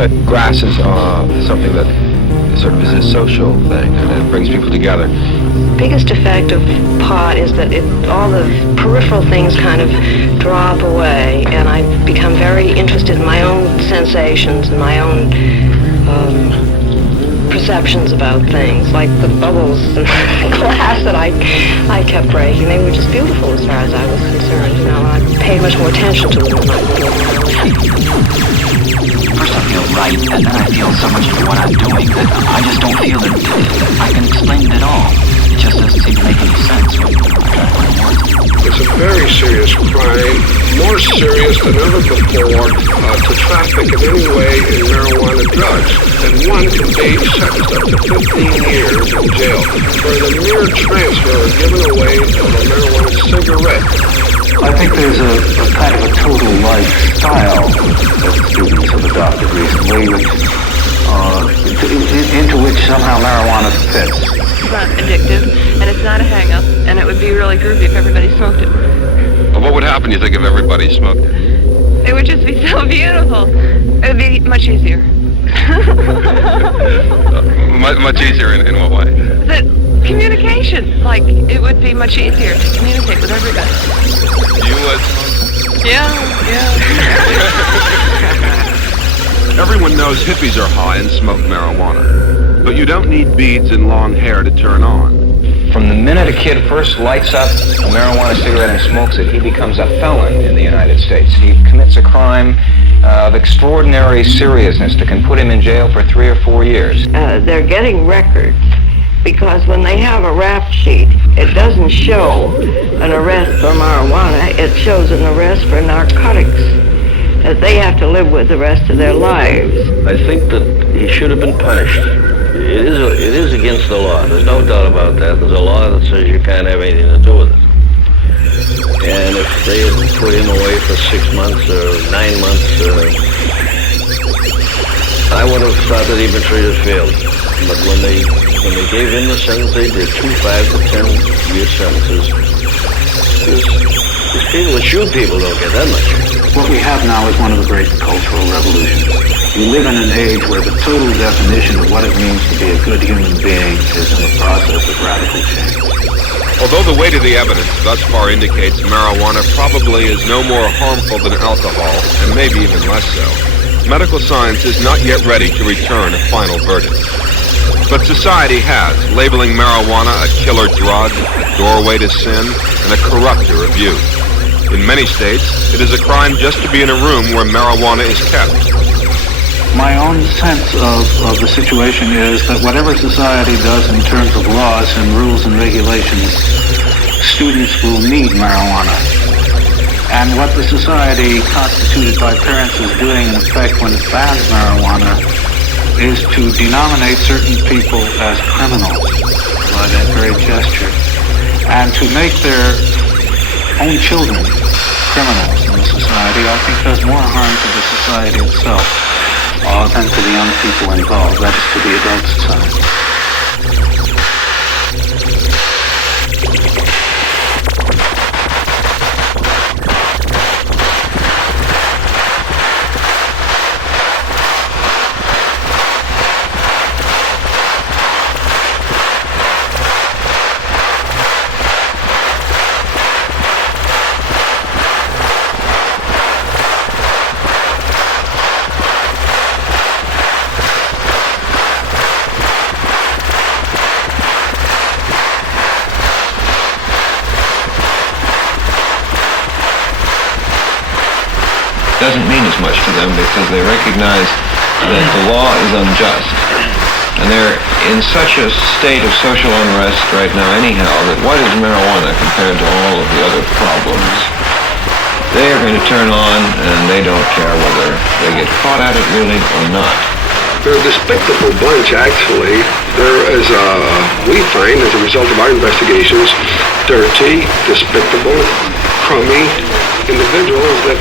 that grass is something that sort of is a social thing, and it brings people together. Biggest effect of pot is that all the peripheral things kind of drop away, and I become very interested in my own sensations and my own perceptions about things, like the bubbles in the glass that I kept breaking. They were just beautiful as far as I was concerned. You know, I paid much more attention to them than I would do now. First I feel right, and then I feel so much for what I'm doing that I just don't feel that I can explain it at all. It just doesn't seem to make any sense when I try to put it words. It's a very serious crime, more serious than ever before, to traffic in any way in marijuana drugs. And one can be sentenced up to 15 years in jail for the mere transfer or giving away of a marijuana cigarette. I think there's a kind of a total lifestyle that students have adopted recently, into which somehow marijuana fits. It's not addictive, and it's not a hang-up, and it would be really groovy if everybody smoked it. Well, what would happen, you think, if everybody smoked it? It would just be so beautiful. It would be much easier. Much easier in what way? The communication, like, it would be much easier to communicate with everybody. You would? Yeah. Everyone knows hippies are high and smoke marijuana, but you don't need beads and long hair to turn on. From the minute a kid first lights up a marijuana cigarette and smokes it, he becomes a felon in the United States. He commits a crime of extraordinary seriousness that can put him in jail for 3 or 4 years. They're getting records because when they have a rap sheet, it doesn't show an arrest for marijuana, it shows an arrest for narcotics that they have to live with the rest of their lives. I think that he should have been punished. It is against the law. There's no doubt about that. There's a law that says you can't have anything to do with it. And if they had put him away for 6 months or 9 months, I would have thought that he'd been treated fairly. But when they gave him the sentence, they did 2 5 to 10-year sentences. These people that shoot people don't get that much. What we have now is one of the great cultural revolutions. We live in an age where the total definition of what it means to be a good human being is in the process of radical change. Although the weight of the evidence thus far indicates marijuana probably is no more harmful than alcohol, and maybe even less so, medical science is not yet ready to return a final verdict. But society has, labeling marijuana a killer drug, a doorway to sin, and a corrupter of youth. In many states, it is a crime just to be in a room where marijuana is kept. My own sense of the situation is that whatever society does in terms of laws and rules and regulations, students will need marijuana. And what the society constituted by parents is doing, in effect, when it bans marijuana, is to denominate certain people as criminals by that very gesture, and to make their own children criminals in the society, I think does more harm to the society itself than to the young people involved, that is to the adult society. Doesn't mean as much to them because they recognize that the law is unjust. And they're in such a state of social unrest right now anyhow that what is marijuana compared to all of the other problems? They are going to turn on and they don't care whether they get caught at it really or not. They're a despicable bunch, actually. They're, as we find, as a result of our investigations, dirty, despicable, crummy individuals that,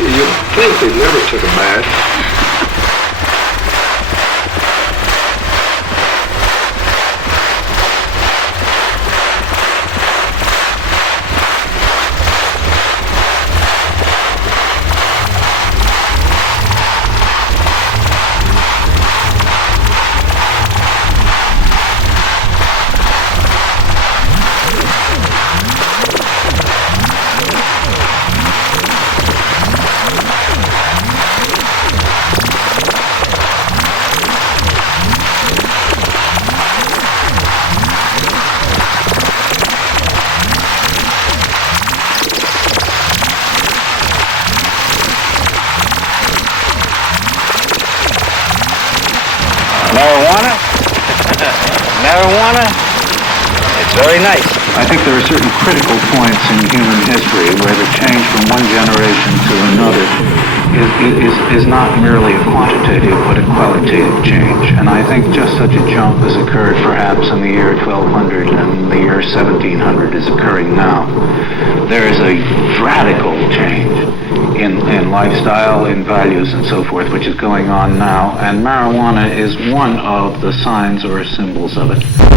you'd think they never took a bath. marijuana, it's very nice. I think there are certain critical points in human history where the change from one generation to another is not merely a quantitative but a qualitative change. And I think just such a jump has occurred perhaps in the year 1200 and the year 1700 is occurring now. There is a radical change in lifestyle, in values and so forth, which is going on now, and marijuana is one of the signs or symbols of it.